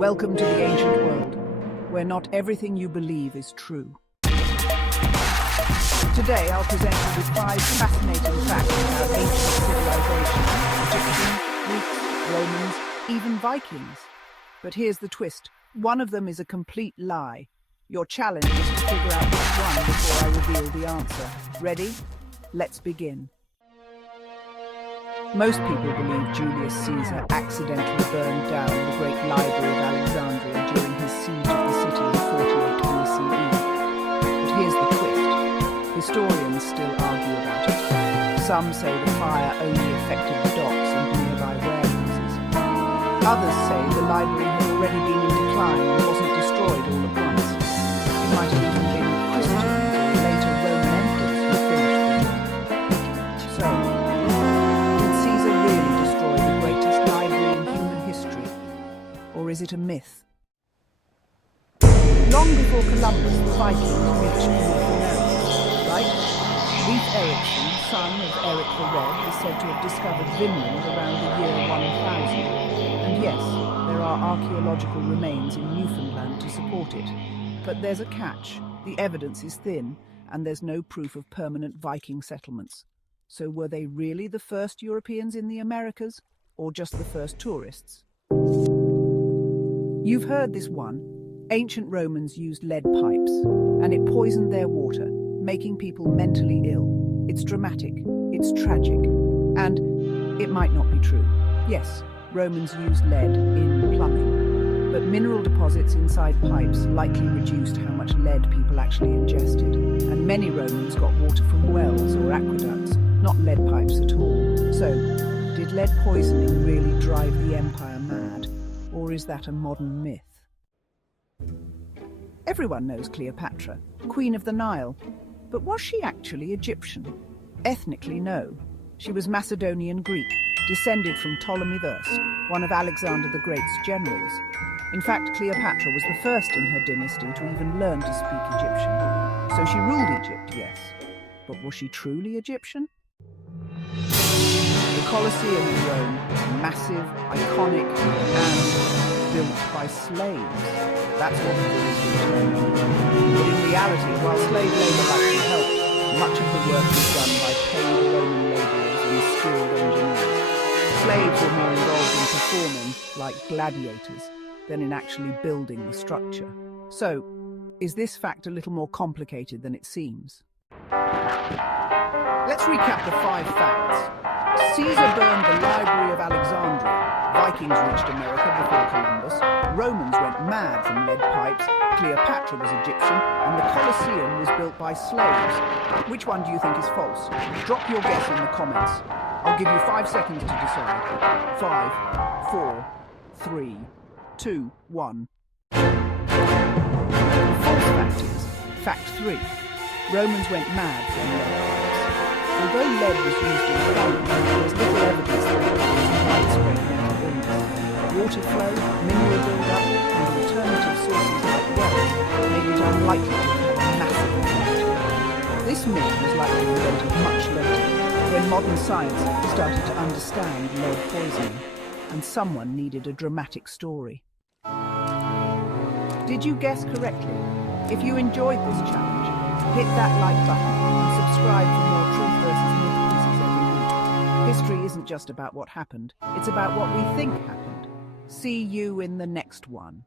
Welcome to the ancient world, where not everything you believe is true. Today I'll present you with 5 fascinating facts about ancient civilizations: Egyptians, Greeks, Romans, even Vikings. But here's the twist. One of them is a complete lie. Your challenge is to figure out which one before I reveal the answer. Ready? Let's begin. Most people believe Julius Caesar accidentally burned down the great library of Alexandria during his siege of the city in 48 BCE. But here's the twist. Historians still argue about it. Some say the fire only affected the docks and nearby warehouses. Others say the library had already been in decline and wasn't destroyed all at once. It might have even been Christians or later Roman emperors who finished the work. So, or is it a myth? Long before Columbus, the Vikings reached North America, right? Leif Erikson, son of Eric the Red, is said to have discovered Vinland around the year 1000. And yes, there are archaeological remains in Newfoundland to support it. But there's a catch. The evidence is thin, and there's no proof of permanent Viking settlements. So were they really the first Europeans in the Americas, or just the first tourists? You've heard this one. Ancient Romans used lead pipes, and it poisoned their water, making people mentally ill. It's dramatic, it's tragic, and it might not be true. Yes, Romans used lead in plumbing, but mineral deposits inside pipes likely reduced how much lead people actually ingested, and many Romans got water from wells or aqueducts, not lead pipes at all. So, did lead poisoning really drive the empire mad? Or is that a modern myth? Everyone knows Cleopatra, Queen of the Nile. But was she actually Egyptian? Ethnically, no. She was Macedonian Greek, descended from Ptolemy I, one of Alexander the Great's generals. In fact, Cleopatra was the first in her dynasty to even learn to speak Egyptian. So she ruled Egypt, yes. But was she truly Egyptian? The Colosseum in Rome, massive, iconic, and built by slaves. That's what it is determined. But in reality, while slave labour likely helped, much of the work was done by paid Roman labourers and skilled engineers. Slaves were more involved in performing, like gladiators, than in actually building the structure. So, is this fact a little more complicated than it seems? Let's recap the 5 facts. Caesar burned the Library of Alexandria. Vikings reached America before Columbus. Romans went mad from lead pipes. Cleopatra was Egyptian. And the Colosseum was built by slaves. Which one do you think is false? Drop your guess in the comments. I'll give you 5 seconds to decide. 5, 4, 3, 2, 1. The false fact is, fact 3. Romans went mad from lead pipes. Although lead was used in plumbing, there is little evidence that it caused widespread mental illness. Water flow, mineral buildup, and alternative sources like wells made it unlikely to have a massive effect. This myth was likely invented much later, when modern science started to understand lead poisoning, and someone needed a dramatic story. Did you guess correctly? If you enjoyed this challenge, hit that like button and subscribe for more truth versus myth quizzes every week. History isn't just about what happened, it's about what we think happened. See you in the next one.